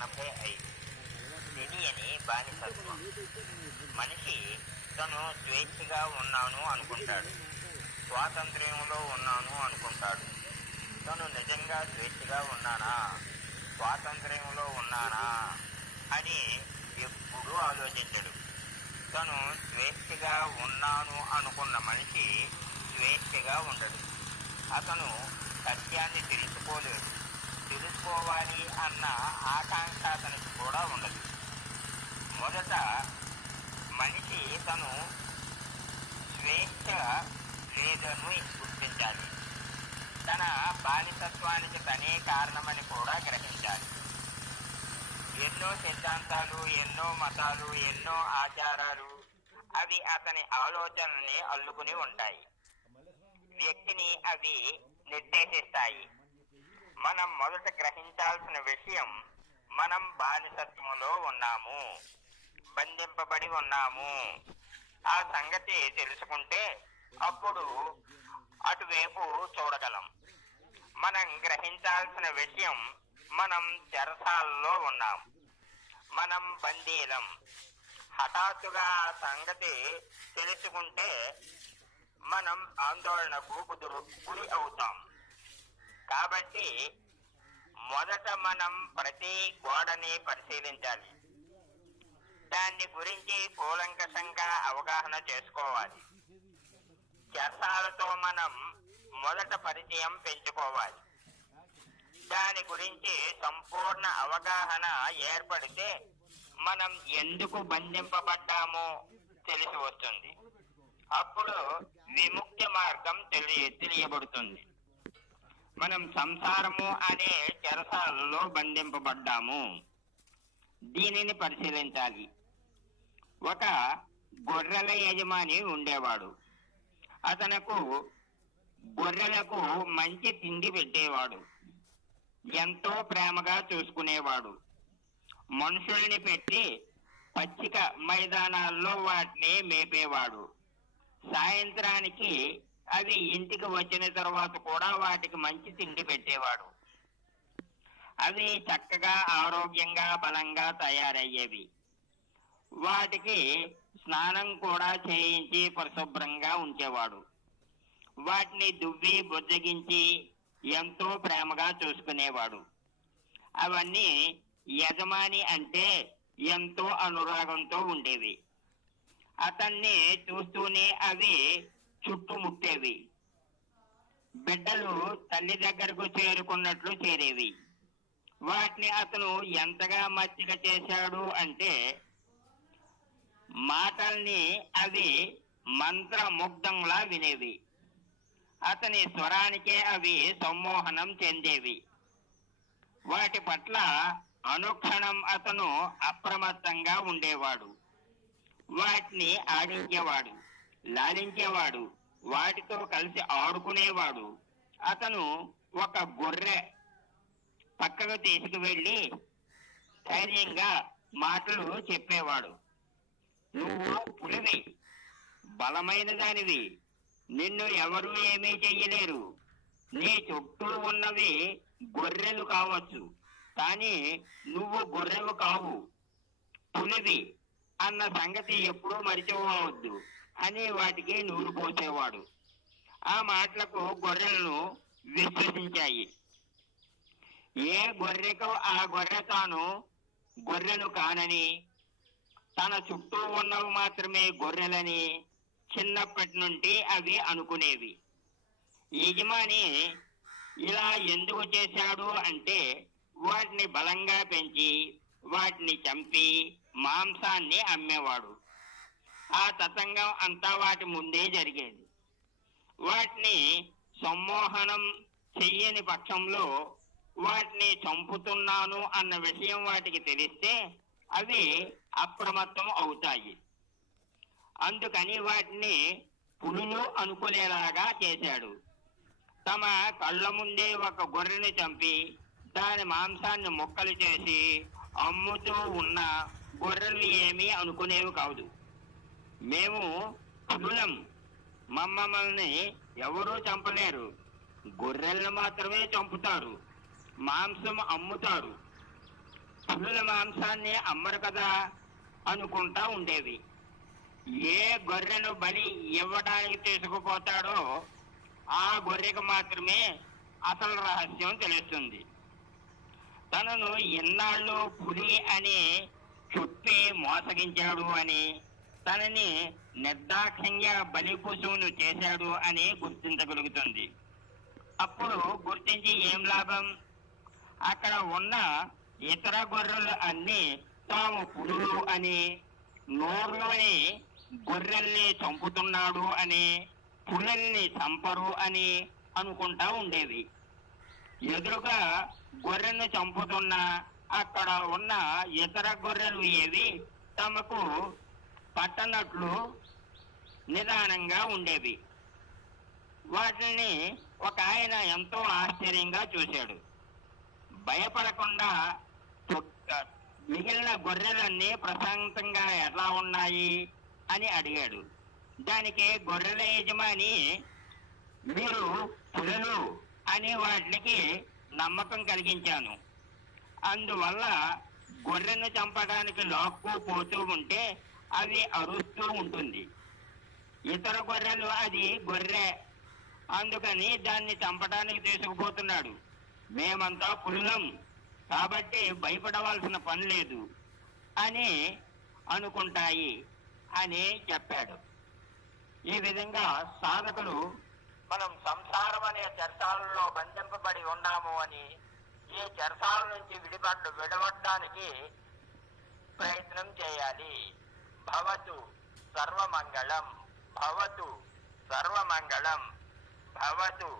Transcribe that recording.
85. తెలియని బానిసత్వం. మనిషి తను స్వేచ్ఛగా ఉన్నాను అనుకుంటాడు, స్వాతంత్ర్యంలో ఉన్నాను అనుకుంటాడు. తను నిజంగా స్వేచ్ఛగా ఉన్నానా, స్వాతంత్ర్యంలో ఉన్నానా అని ఎప్పుడూ ఆలోచించడు. తను స్వేచ్ఛగా ఉన్నాను అనుకున్న మనిషి స్వేచ్ఛగా ఉండడు. అతను సత్యాన్ని తెలుసుకోలేడు. తెలుసుకోవాలి అన్న ఆకాంక్ష అతనికి కూడా ఉండదు. మొదట మనిషి తను స్వేచ్ఛ లేదని గుర్తించాలి. తన బానిసత్వానికి తనే కారణమని కూడా గ్రహించాలి. ఎన్నో సిద్ధాంతాలు, ఎన్నో మతాలు, ఎన్నో ఆచారాలు అవి అతని ఆలోచనల్ని అల్లుకుని ఉంటాయి. వ్యక్తిని అవి నిర్దేశిస్తాయి. మనం మొదట గ్రహించాల్సిన విషయం, మనం బానిసత్వంలో ఉన్నాము, బంధింపబడి ఉన్నాము. ఆ సంగతి తెలుసుకుంటే అప్పుడు అటువైపు చూడగలం. మనం గ్రహించాల్సిన విషయం, మనం చెరసాలలో ఉన్నాం, మనం బందీలం. హఠాత్తుగా ఆ సంగతి తెలుసుకుంటే మనం ఆందోళనకు గురి అవుతాం. కాబట్టి మొదట మనం ప్రతి గోడని పరిశీలించాలి. దాన్ని గురించి కూలంకషంగా అవగాహన చేసుకోవాలి. చెరసాలతో మనం మొదట పరిచయం పెంచుకోవాలి. దాని గురించి సంపూర్ణ అవగాహన ఏర్పడితే మనం ఎందుకు బంధింపబడ్డామో తెలిసి వస్తుంది. అప్పుడు విముక్తి మార్గం తెలియబడుతుంది. మనం సంసారము అనే చెరసాలలో బంధింపబడ్డాము. దీనిని పరిశీలించాలి. ఒక గొర్రెల యజమాని ఉండేవాడు. అతనకు గొర్రెలకు మంచి తిండి పెట్టేవాడు. ఎంతో ప్రేమగా చూసుకునేవాడు. మనుషుల్ని పెట్టి పచ్చిక మైదానాల్లో వాటిని మేపేవాడు. సాయంత్రానికి అవి ఇంటికి వచ్చిన తర్వాత కూడా వాటికి మంచి తిండి పెట్టేవాడు. అవి చక్కగా ఆరోగ్యంగా బలంగా తయారయ్యేవి. వాటికి స్నానం కూడా చేయించి పరిశుభ్రంగా ఉంచేవాడు. వాటిని దువ్వి బుజ్జగించి ఎంతో ప్రేమగా చూసుకునేవాడు. అవన్నీ యజమాని అంటే ఎంతో అనురాగంతో ఉండేవి. అతన్ని చూస్తూనే అవి చుట్టుముట్టేవి. బిడ్డలు తల్లి దగ్గరకు చేరుకున్నట్లు చేరేవి. వాటిని అతను ఎంతగా మచ్చిక చేశాడు అంటే మాటల్ని అవి మంత్రముగ్ధంలా వినేవి. అతని స్వరానికే అవి సమ్మోహనం చెందేవి. వాటి పట్ల అనుక్షణం అతను అప్రమత్తంగా ఉండేవాడు. వాటిని ఆడించేవాడు, లాలించేవాడు, వాటితో కలిసి ఆడుకునేవాడు. అతను ఒక గొర్రె పక్కకు తీసుకువెళ్ళి ధైర్యంగా మాటలు చెప్పేవాడు. నువ్వు పులివి, బలమైన దానివి, నిన్ను ఎవరు ఏమీ చెయ్యలేరు. నీ చుట్టూ ఉన్నవి గొర్రెలు కావచ్చు, కానీ నువ్వు గొర్రెలు కావు, పులివి అన్న సంగతి ఎప్పుడూ మరిచిపోవద్దు అని వాటికి నూరు పోసేవాడు. ఆ మాటలకు గొర్రెలను విశ్వసించాయి. ఏ గొర్రెకు ఆ గొర్రె తాను గొర్రెను కానని, తన చుట్టూ ఉన్నవి మాత్రమే గొర్రెలని చిన్నప్పటి నుండి అవి అనుకునేవి. యజమాని ఇలా ఎందుకు చేశాడు అంటే వాటిని బలంగా పెంచి వాటిని చంపి మాంసాన్ని అమ్మేవాడు. ఆ తతంగం అంతా వాటి ముందే జరిగేది. వాటిని సమ్మోహనం చెయ్యని పక్షంలో వాటిని చంపుతున్నాను అన్న విషయం వాటికి తెలిస్తే అవి అప్రమత్తం అవుతాయి. అందుకని వాటిని పులులు అనుకునేలాగా చేశాడు. తమ కళ్ళ ముందే ఒక గొర్రెని చంపి దాని మాంసాన్ని ముక్కలు చేసి అమ్ముతూ ఉన్న గొర్రెలు ఏమీ అనుకునేవి కాదు. మేము పులులం, మమ్మల్ని ఎవరూ చంపలేరు, గొర్రెలను మాత్రమే చంపుతారు, మాంసం అమ్ముతారు, పులుల మాంసాన్ని అమ్మరు కదా అనుకుంటా ఉండేవి. ఏ గొర్రెను బలి ఇవ్వడానికి తీసుకుపోతాడో ఆ గొర్రెకు మాత్రమే అసలు రహస్యం తెలుస్తుంది. తనను ఎన్నాళ్ళు పులి అని చుట్టి మోసగించాడు అని, తనని నిర్దాక్షిణ్య బలి పశువును చేశాడు అని గుర్తించగలుగుతుంది. అప్పుడు గుర్తించి ఏం లాభం? అక్కడ ఉన్న ఇతర గొర్రెలు అన్ని తాము పులులు అని, నోరులోని గొర్రెల్ని చంపుతున్నాడు అని, పులుల్ని చంపరు అని అనుకుంటా ఉండేవి. ఎదురుగా గొర్రెను చంపుతున్న అక్కడ ఉన్న ఇతర గొర్రెలు ఏవి తమకు పట్టనట్లు నిదానంగా ఉండేవి. వాటిని ఒక ఆయన ఎంతో ఆశ్చర్యంగా చూశాడు. భయపడకుండా మిగిలిన గొర్రెలన్నీ ప్రశాంతంగా ఎలా ఉన్నాయి అని అడిగాడు. దానికి గొర్రెల యజమాని, మీరు పులులు అని వాటికి నమ్మకం కలిగించాను, అందువల్ల గొర్రెను చంపడానికి లాక్కు పోతూ ఉంటే అవి అరుస్తూ ఉంటుంది. ఇతర గొర్రెలు అది గొర్రె, అందుకని దాన్ని చంపడానికి తీసుకుపోతున్నాడు. మేమంతా పులులం కాబట్టి భయపడవలసిన పని లేదు అని అనుకుంటాయి అని చెప్పాడు. ఈ విధంగా సాధకులు మనం సంసారం అనే చర్చాలలో బంధింపబడి ఉన్నాము అని, ఈ చర్చాల నుంచి విడవడానికి ప్రయత్నం చేయాలి. భవతు సర్వమంగళం, భవతు సర్వమంగళం, భవతు